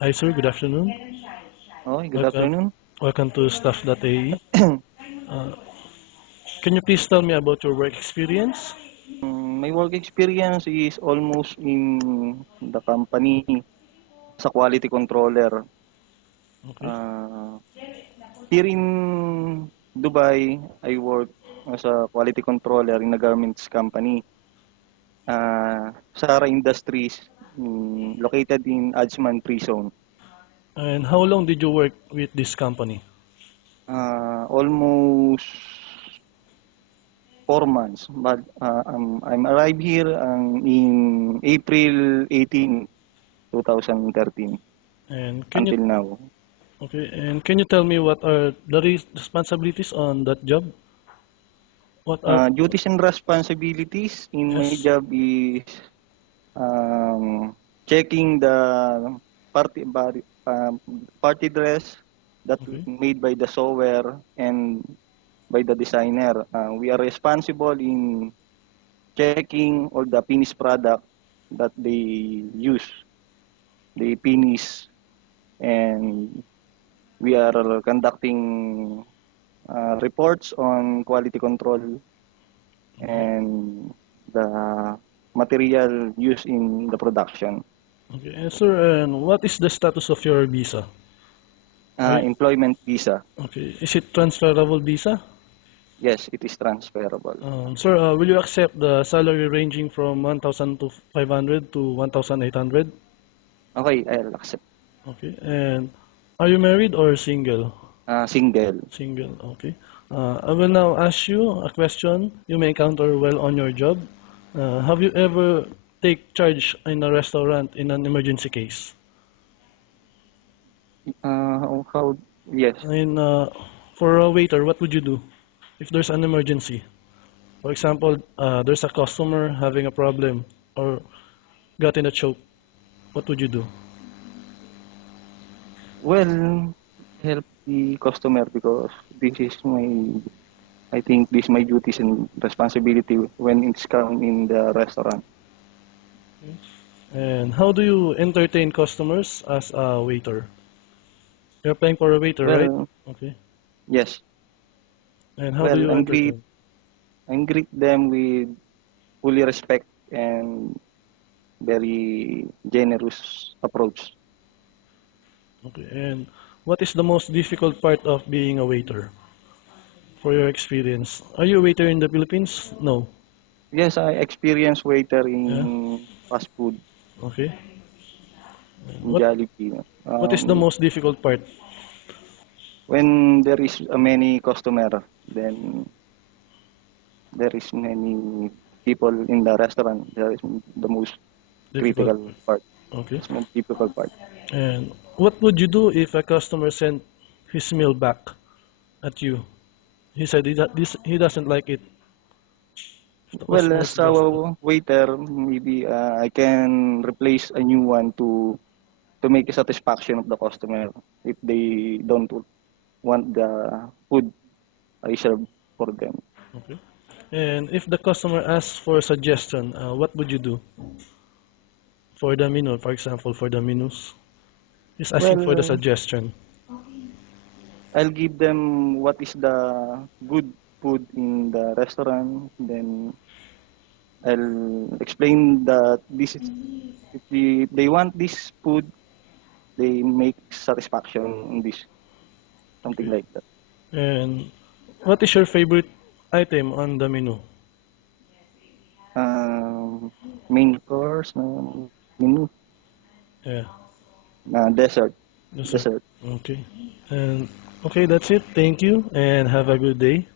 Hi, sir. Good afternoon. Okay, good Welcome, afternoon. welcome to Staff.ae. Uh, can you please tell me about your work experience? My work experience is almost in the company as a quality controller. Okay. Uh, Here in Dubai, I work as a quality controller in a garments company. Sara Industries, located in Ajman Free Zone. And how long did you work with this company? Almost 4 months, but I'm arrived here in April 18, 2013 And can you until now. tell me what are the responsibilities on that job? What are Duties and responsibilities in my yes? job is checking the party dress that Okay. made by the sewer and by the designer. We are responsible in checking all the finished product that they finish, and we are conducting reports on quality control Okay. and the material used in the production. Okay. And sir, and what is the status of your visa? Are you, Employment visa, okay? Is it transferable visa? yes, it is transferable. Sir, will you accept the salary ranging from 1,500 to 1,800? Okay, I'll accept. Okay. And are you married or single? Single. Single. Okay. I will now ask you a question you may encounter while on your job. Have you ever take charge in a restaurant in an emergency case? How, yes. I mean, for a waiter, what would you do if there's an emergency? For example, there's a customer having a problem or got in a choke. What would you do? Well, help the customer because this is I think this is my duties and responsibility when it's come in the restaurant. And how do you entertain customers as a waiter? You're paying for a waiter, right? Well, Okay. yes. And how do Well, you entertain? and greet them with fully respect and very generous approach. Okay. And what is the most difficult part of being a waiter for your experience? Are you a waiter in the Philippines? No. Yes, I experienced waiter Yeah. in fast food Okay. in What Jollibee. what is the most difficult part? When there is a many customer, then there is many people in the restaurant. There is the most Difficult critical part. part. Okay. It's most difficult part. And what would you do if a customer sent his meal back at you? He said he doesn't like it. The Well, customer as suggested. a waiter, maybe I can replace a new one to make a satisfaction of the customer if they don't want the food I serve for them. Okay. And if the customer asks for a suggestion, what would you do for the menu? For example, for the menus, he's asking for the Well, suggestion. I'll give them what is the good food in the restaurant. Then I'll explain that this is if they want this food, they make satisfaction in this, something Okay. like that. And what is your favorite item on the menu? Um, Main course, menu, Yeah, dessert, dessert. dessert. Okay. And okay, that's it. Thank you and have a good day.